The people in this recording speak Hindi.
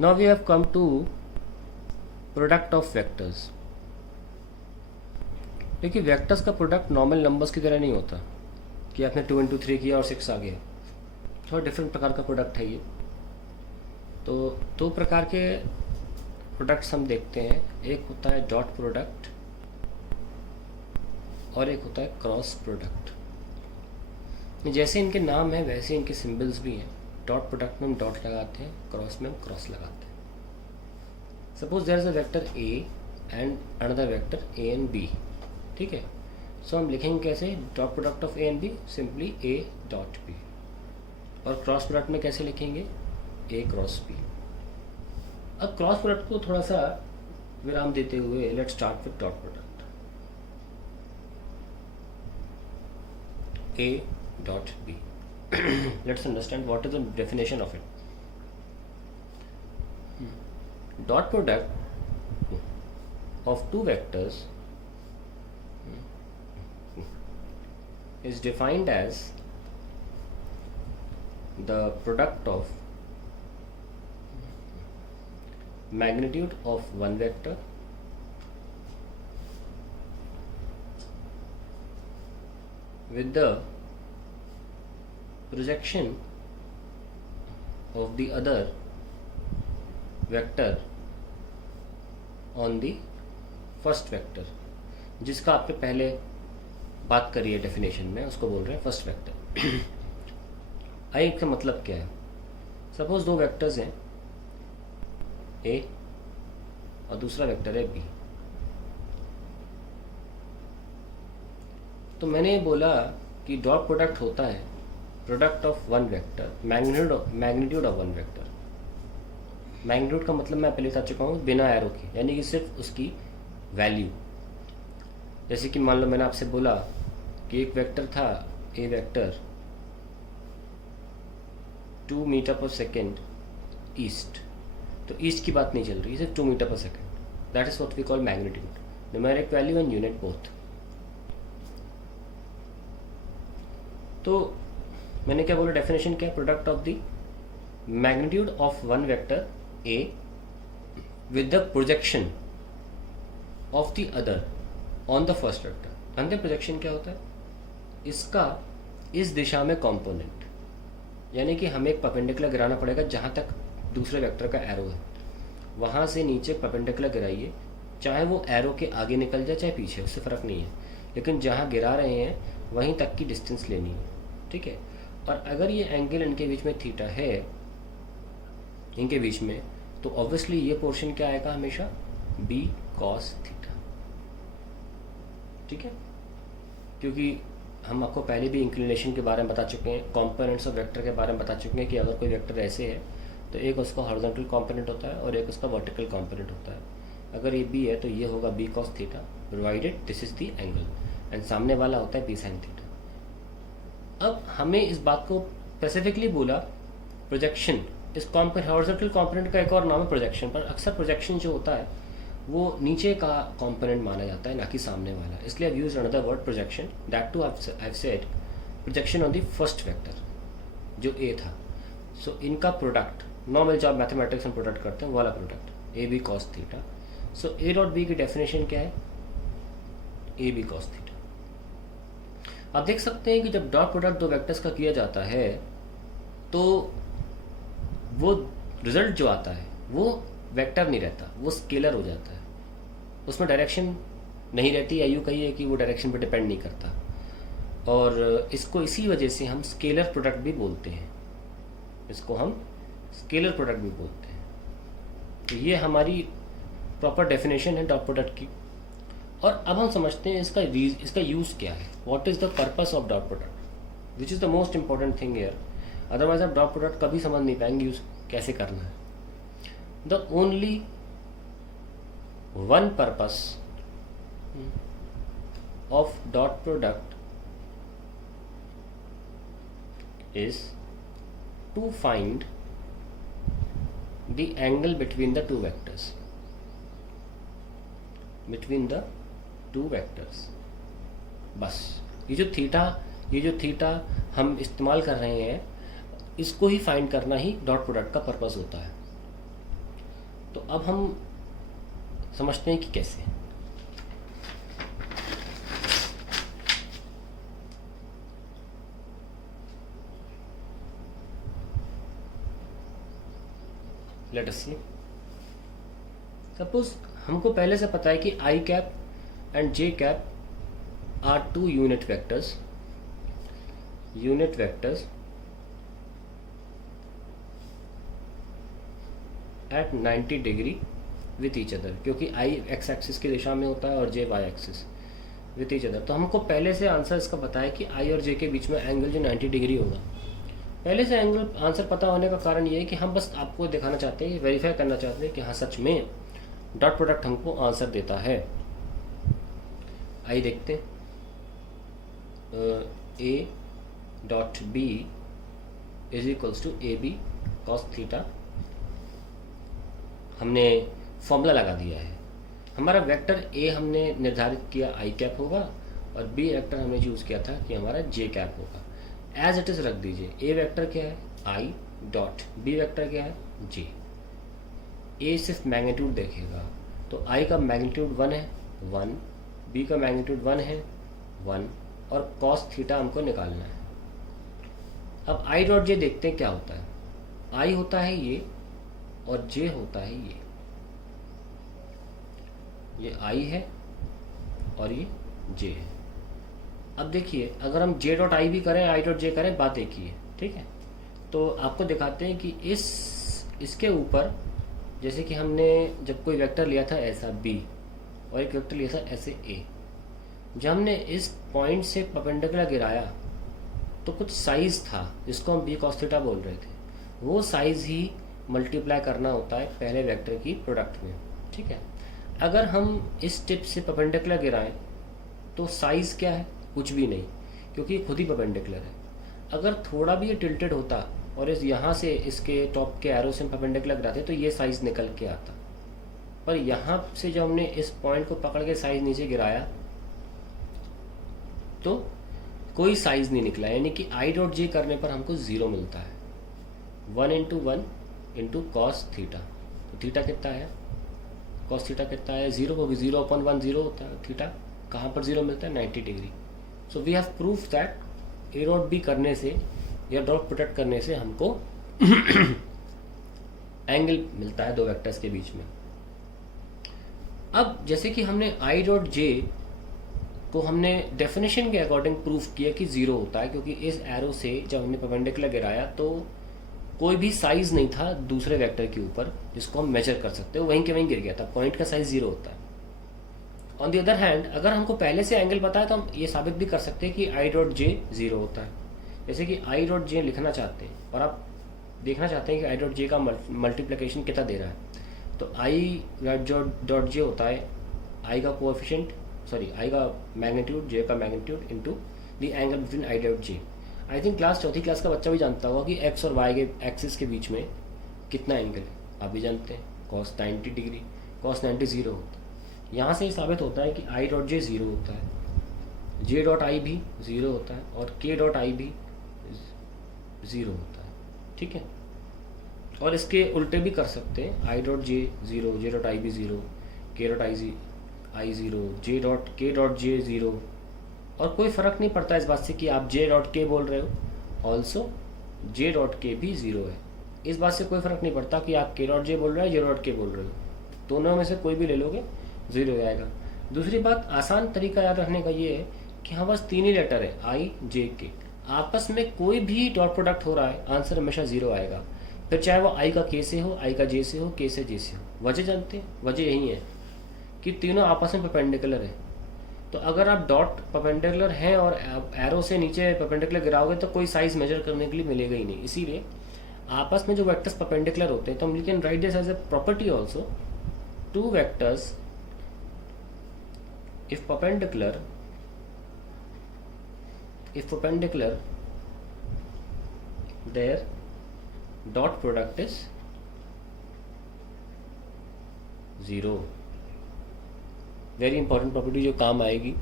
Now we have come to product of vectors. देखिए वेक्टर्स का प्रोडक्ट नॉर्मल नंबर्स की तरह नहीं होता कि आपने 2 इंटू 3 किया और 6 आ गया। थोड़ा डिफरेंट प्रकार का प्रोडक्ट है ये। तो दो प्रकार के प्रोडक्ट्स हम देखते हैं, एक होता है डॉट प्रोडक्ट और एक होता है क्रॉस प्रोडक्ट। जैसे इनके नाम है वैसे इनके सिंबल्स भी हैं। डॉट प्रोडक्ट में हम डॉट लगाते हैं, क्रॉस में हम क्रॉस लगाते हैं। Suppose there is a vector A and another vector A and B, ठीक है। सो हम लिखेंगे कैसे, dot product of A and B simply A dot B, और क्रॉस प्रोडक्ट में कैसे लिखेंगे, ए क्रॉस बी। अब क्रॉस प्रोडक्ट को थोड़ा सा विराम देते हुए let's start with dot product. A dot B. Let's understand what is the definition of it. Dot product of two vectors is defined as the product of magnitude of one vector with the projection of the other vector on the first vector, जिसका आपने पहले बात करी है डेफिनेशन में, उसको बोल रहे हैं फर्स्ट वेक्टर। आई का मतलब क्या है, सपोज दो वेक्टर्स हैं ए और दूसरा वेक्टर है बी। तो मैंने बोला कि डॉट प्रोडक्ट होता है product of one vector, magnitude of one vector. Magnitude का मतलब मैं पहले बता चुका हूँ, बिना एरो के, यानी कि सिर्फ उसकी वैल्यू। जैसे कि मान लो मैंने आपसे बोला कि एक वेक्टर था ए वेक्टर 2 मीटर पर सेकेंड ईस्ट, तो ईस्ट की बात नहीं चल रही, सिर्फ 2 मीटर पर second. That is what we call magnitude, numeric value and unit both. तो मैंने क्या बोला, डेफिनेशन क्या है, product of the magnitude of one vector A with the projection of the other on the first vector. अंदर प्रोजेक्शन क्या होता है, इसका इस दिशा में कंपोनेंट, यानी कि हमें एक परपेंडिकुलर गिराना पड़ेगा जहाँ तक दूसरे वेक्टर का एरो है, वहाँ से नीचे परपेंडिकुलर गिराइए, चाहे वो एरो के आगे निकल जाए चाहे पीछे, उससे फ़र्क नहीं है, लेकिन जहाँ गिरा रहे हैं वहीं तक की डिस्टेंस लेनी है, ठीक है। और अगर ये एंगल इनके बीच में थीटा है, इनके बीच में, तो ऑब्वियसली ये पोर्शन क्या आएगा हमेशा, बी कॉस थीटा, ठीक है। क्योंकि हम आपको पहले भी इंक्लिनेशन के बारे में बता चुके हैं, कॉम्पोनेंट्स ऑफ वेक्टर के बारे में बता चुके हैं कि अगर कोई वेक्टर ऐसे है तो एक उसका हॉरिजॉन्टल कॉम्पोनेंट होता है और एक उसका वर्टिकल कॉम्पोनेंट होता है। अगर ये बी है तो ये होगा B cos theta provided this is the angle, and सामने वाला होता है बी साइन थीटा। अब हमें इस बात को स्पेसिफिकली बोला, प्रोजेक्शन इस हॉरिजॉन्टल कंपोनेंट का एक और नाम है प्रोजेक्शन, पर अक्सर प्रोजेक्शन जो होता है वो नीचे का कंपोनेंट माना जाता है, ना कि सामने वाला। इसलिए I used another word projection, that too I have said projection on the first vector जो ए था। सो इनका प्रोडक्ट नॉर्मल जो आप मैथमेटिक्स में प्रोडक्ट करते हैं वो वाला product A B cos theta. So A dot B की डेफिनेशन क्या है, ए बी कॉस थीटा। आप देख सकते हैं कि जब डॉट प्रोडक्ट दो वेक्टर्स का किया जाता है तो वो रिजल्ट जो आता है वो वेक्टर नहीं रहता, वो स्केलर हो जाता है, उसमें डायरेक्शन नहीं रहती, या यूँ कहिए कि वो डायरेक्शन पर डिपेंड नहीं करता। और इसको इसी वजह से हम स्केलर प्रोडक्ट भी बोलते हैं, इसको हम स्केलर प्रोडक्ट भी बोलते हैं। तो ये हमारी प्रॉपर डेफिनेशन है डॉट प्रोडक्ट की। और अब हम समझते हैं इसका यूज़ क्या है, what is the purpose of dot product, which is the most important thing here. Otherwise आप डॉट प्रोडक्ट कभी समझ नहीं पाएंगे यूज़ कैसे करना है। The only one purpose of dot product is to find the angle between the two vectors, बस। ये जो थीटा हम इस्तेमाल कर रहे हैं, इसको ही फाइंड करना ही डॉट प्रोडक्ट का पर्पस होता है। अब हम समझते हैं कि कैसे। लेट अस सी। सपोज हमको पहले से पता है कि I cap and J cap are two unit vectors at 90 degree with each other, क्योंकि आई एक्स एक्सिस की दिशा में होता है और J Y axis with each other. तो हमको पहले से आंसर इसका पता है कि आई और जे के बीच में एंगल जो 90 डिग्री होगा। पहले से एंगल आंसर पता होने का कारण ये है कि हम बस आपको दिखाना चाहते हैं, वेरीफाई करना चाहते हैं कि हाँ सच में डॉट प्रोडक्ट हमको आंसर देता है। आइए देखते हैं। A dot B is equals to A B cos theta. हमने फॉर्मूला लगा दिया है। हमारा वेक्टर ए हमने निर्धारित किया आई कैप होगा और बी वेक्टर हमने चूज़ किया था कि हमारा जे कैप होगा। एज इट इज़ रख दीजिए। ए वेक्टर क्या है आई डॉट, बी वेक्टर क्या है जे। ए सिर्फ मैग्नीट्यूड देखेगा, तो आई का मैग्नीट्यूड 1 है 1, बी का मैग्नीट्यूड 1 है 1 और कॉस थीटा हमको निकालना है। अब आई डॉट जे देखते हैं क्या होता है। आई होता है ये और जे होता है ये आई है और ये जे है। अब देखिए अगर हम जे डॉट आई भी करें आई डॉट जे करें बात एक ही है, ठीक है। तो आपको दिखाते हैं कि इसके ऊपर जैसे कि हमने जब कोई वेक्टर लिया था ऐसा बी और एक वेक्टर लिया था ऐसे ए, जब हमने इस पॉइंट से परपेंडिकुलर गिराया तो कुछ साइज था जिसको हम बी कॉस थीटा बोल रहे थे, वो साइज ही मल्टीप्लाई करना होता है पहले वेक्टर की प्रोडक्ट में, ठीक है। अगर हम इस टिप से परपेंडिकुलर गिराएं तो साइज़ क्या है कुछ भी नहीं, क्योंकि खुद ही परपेंडिकुलर है। अगर थोड़ा भी ये टिल्टेड होता और इस यहाँ से इसके टॉप के एरो से परपेंडिकुलर गिराते तो ये साइज़ निकल के आता, पर यहाँ से जब हमने इस पॉइंट को पकड़ के साइज़ नीचे गिराया तो कोई साइज़ नहीं निकला, यानी कि आई डॉट जे करने पर हमको 0 मिलता है। 1 इंटू 1 इंटू कॉस थीटा, तो थीटा कितना है कॉस थीटा कितना है 0 होगी, 0/1 0 होता है। थीटा कहाँ पर 0 मिलता है 90 degree. So we have proof that A dot B करने से या डॉट प्रोडक्ट करने से हमको एंगल मिलता है दो वेक्टर्स के बीच में। अब जैसे कि हमने आई डॉट जे को हमने डेफिनेशन के अकॉर्डिंग प्रूफ किया कि 0 होता है, क्योंकि इस एरो से जब हमने परपेंडिकुलर गिराया तो कोई भी साइज नहीं था दूसरे वेक्टर के ऊपर जिसको हम मेजर कर सकते हो, वहीं के वहीं गिर गया था। पॉइंट का साइज 0 होता है। ऑन द अदर हैंड अगर हमको पहले से एंगल पता है तो हम ये साबित भी कर सकते हैं कि आई डॉट जे 0 होता है। जैसे कि आई डॉट जे लिखना चाहते हैं और आप देखना चाहते हैं कि आई डॉट जे का मल्टीप्लिकेशन कितना दे रहा है, तो आई डॉट जे होता है आई का कोएफिशिएंट आई का मैग्नीट्यूड जे का magnitude into the angle between I dot J. I think चौथी क्लास का बच्चा भी जानता होगा कि एक्स और वाई के एक्सिस के बीच में कितना एंगल है, आप भी जानते हैं कॉस 90 डिग्री, कॉस 90 0 होता है। यहाँ से साबित होता है कि आई डॉट जे 0 होता है, जे डॉट आई भी 0 होता है और के डॉट आई भी 0 होता है, ठीक है। और इसके उल्टे भी कर सकते हैं, I dot J 0, J dot I भी 0, के डॉट आई 0, जे डॉट के डॉट जे 0, और कोई फ़र्क नहीं पड़ता इस बात से कि आप जे डॉट के बोल रहे हो, ऑल्सो जे डॉट के भी 0 है। इस बात से कोई फ़र्क नहीं पड़ता कि आप के डॉट जे बोल रहे हो जे डॉट के बोल रहे हो, दोनों में से कोई भी ले लोगे 0 आएगा। दूसरी बात आसान तरीका याद रखने का ये है कि हाँ बस 3 ही लेटर है आई जे के, आपस में कोई भी डॉट प्रोडक्ट हो रहा है आंसर हमेशा 0 आएगा, फिर चाहे वो आई का के से हो, आई का जे से हो, के से जे से हो। वजह जानते हैं, वजह यही है कि तीनों आपस में परपेंडिकुलर है। तो अगर आप डॉट परपेंडिकुलर हैं और एरो से नीचे परपेंडिकुलर गिराओगे तो कोई साइज मेजर करने के लिए मिलेगा ही नहीं। इसीलिए आपस में जो वेक्टर्स परपेंडिकुलर होते हैं तो हम we can write this as a property also, two vectors if perpendicular their dot product is 0। Very important property जो काम आएगी